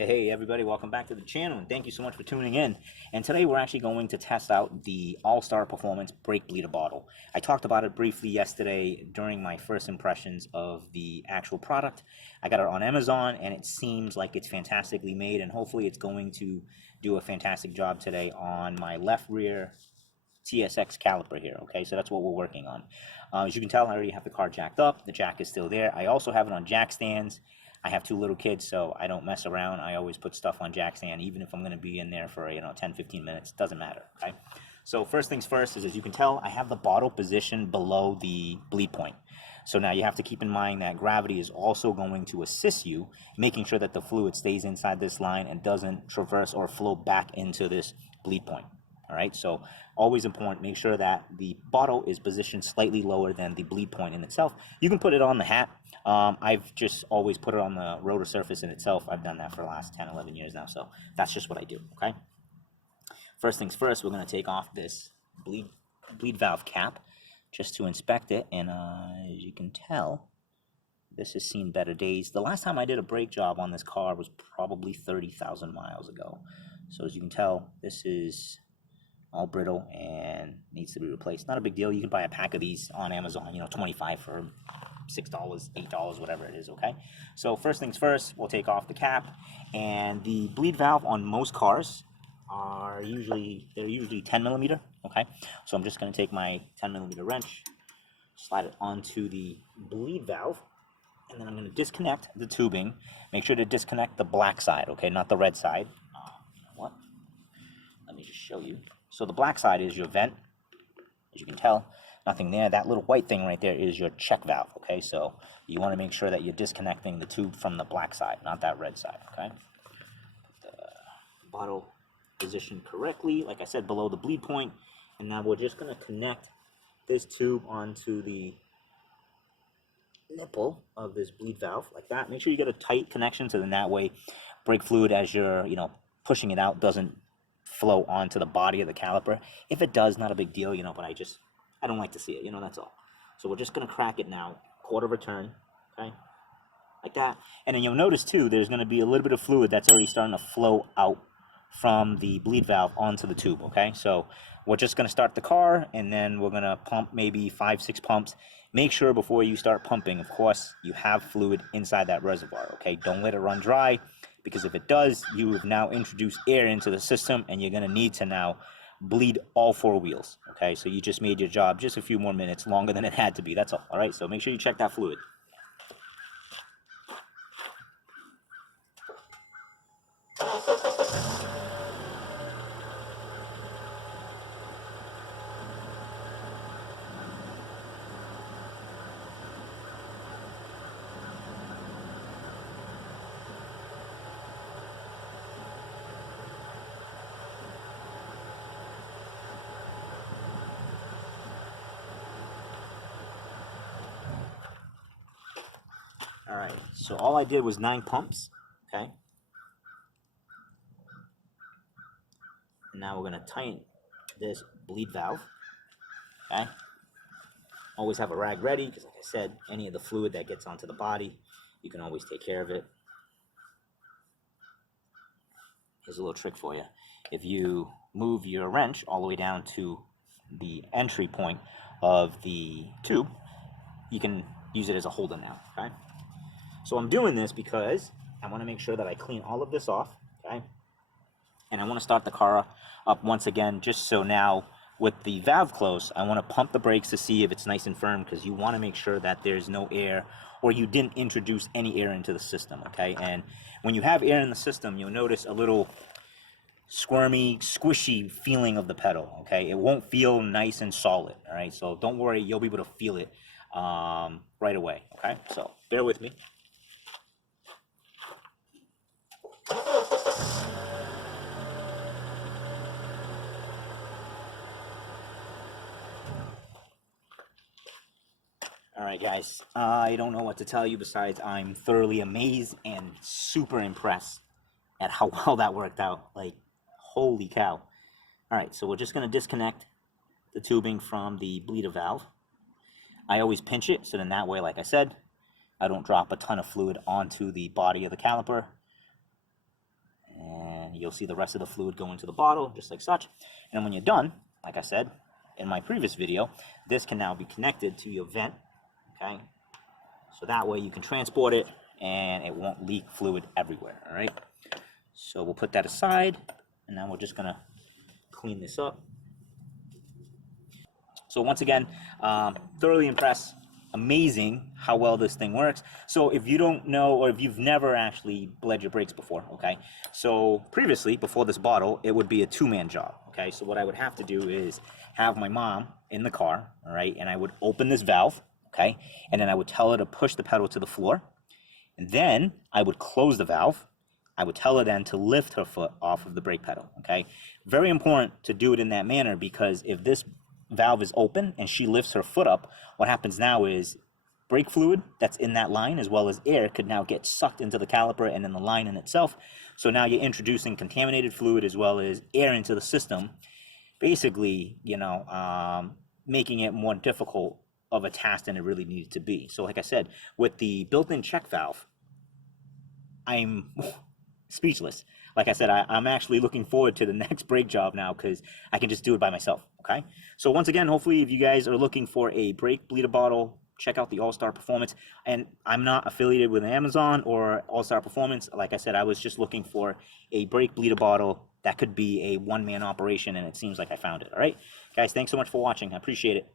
Hey everybody, welcome back to the channel and thank you so much for tuning in. And today we're actually going to test out the Allstar Performance brake bleeder bottle. I talked about it briefly yesterday during my first impressions of the actual product. I got it on Amazon and it seems like it's fantastically made, and hopefully it's going to do a fantastic job today on my left rear TSX caliper here. Okay, so that's what we're working on. As you can tell, I already have the car jacked up. The jack is still there. I also have it on jack stands. I have two little kids, so I don't mess around. I always put stuff on jack stand, even if I'm going to be in there for 10-15 minutes. Doesn't matter. Okay, so first things first is, as you can tell, I have the bottle positioned below the bleed point. So now you have to keep in mind that gravity is also going to assist you, making sure that the fluid stays inside this line and doesn't traverse or flow back into this bleed point. All right, so always important, make sure that the bottle is positioned slightly lower than the bleed point in itself. You can put it on the hat. I've just always put it on the rotor surface in itself. I've done that for the last 10-11 years now, so that's just what I do. Okay, first things first, we're going to take off this bleed valve cap just to inspect it, and as you can tell, this has seen better days. The last time I did a brake job on this car was probably 30,000 miles ago. So as you can tell, this is all brittle and needs to be replaced. Not a big deal. You can buy a pack of these on Amazon, 25 for $6, $8, whatever it is. Okay, so first things first, we'll take off the cap, and the bleed valve on most cars are usually 10 millimeter. Okay, so I'm just going to take my 10 millimeter wrench, slide it onto the bleed valve, and then I'm going to disconnect the tubing. Make sure to disconnect the black side, okay, not the red side. You know what? Let me just show you. So the black side is your vent. As you can tell, nothing there. That little white thing right there is your check valve, okay? So you want to make sure that you're disconnecting the tube from the black side, not that red side, okay? Put the bottle positioned correctly, like I said, below the bleed point. And now we're just going to connect this tube onto the nipple of this bleed valve, like that. Make sure you get a tight connection, so then that way brake fluid, as you're, pushing it out, doesn't flow onto the body of the caliper. If it does, not a big deal, but I don't like to see it, that's all. So we're just going to crack it now, quarter of a turn, okay, like that. And then you'll notice too, there's going to be a little bit of fluid that's already starting to flow out from the bleed valve onto the tube. Okay, so we're just going to start the car, and then we're going to pump maybe 5-6 pumps. Make sure before you start pumping, of course, you have fluid inside that reservoir. Okay, don't let it run dry, because if it does, you have now introduced air into the system, and you're going to need to now bleed all 4 wheels. Okay, so you just made your job just a few more minutes longer than it had to be. That's all right, so make sure you check that fluid. All right, so all I did was 9 pumps, okay? And now we're going to tighten this bleed valve, okay? Always have a rag ready, because like I said, any of the fluid that gets onto the body, you can always take care of it. Here's a little trick for you. If you move your wrench all the way down to the entry point of the tube, you can use it as a holder now, okay? So I'm doing this because I want to make sure that I clean all of this off, okay? And I want to start the car up once again, just so now with the valve closed, I want to pump the brakes to see if it's nice and firm, because you want to make sure that there's no air, or you didn't introduce any air into the system, okay? And when you have air in the system, you'll notice a little squirmy, squishy feeling of the pedal, okay? It won't feel nice and solid, all right? So don't worry, you'll be able to feel it right away, okay? So bear with me. All right, guys, I don't know what to tell you besides I'm thoroughly amazed and super impressed at how well that worked out. Like, holy cow. All right, so we're just going to disconnect the tubing from the bleeder valve. I always pinch it, so then that way, like I said, I don't drop a ton of fluid onto the body of the caliper. and you'll see the rest of the fluid go into the bottle, just like such. And then when you're done, like I said in my previous video, this can now be connected to your vent, okay? So that way you can transport it and it won't leak fluid everywhere, all right? So we'll put that aside, and now we're just gonna clean this up. So once again, thoroughly impressed. Amazing how well this thing works. So if you don't know, or if you've never actually bled your brakes before, okay? So previously, before this bottle, it would be a two-man job, okay? So what I would have to do is have my mom in the car, all right? And I would open this valve, okay? And then I would tell her to push the pedal to the floor. And then I would close the valve. I would tell her then to lift her foot off of the brake pedal, okay? Very important to do it in that manner, because if this valve is open and she lifts her foot up, what happens now is brake fluid that's in that line, as well as air, could now get sucked into the caliper and in the line in itself. So now you're introducing contaminated fluid as well as air into the system, basically, you know, making it more difficult of a task than it really needed to be. So like I said, with the built-in check valve, I'm speechless. Like I said, I'm actually looking forward to the next brake job now, because I can just do it by myself, okay? So once again, hopefully if you guys are looking for a brake bleeder bottle, check out the Allstar Performance. And I'm not affiliated with Amazon or Allstar Performance. Like I said, I was just looking for a brake bleeder bottle that could be a one-man operation, and it seems like I found it, all right? Guys, thanks so much for watching. I appreciate it.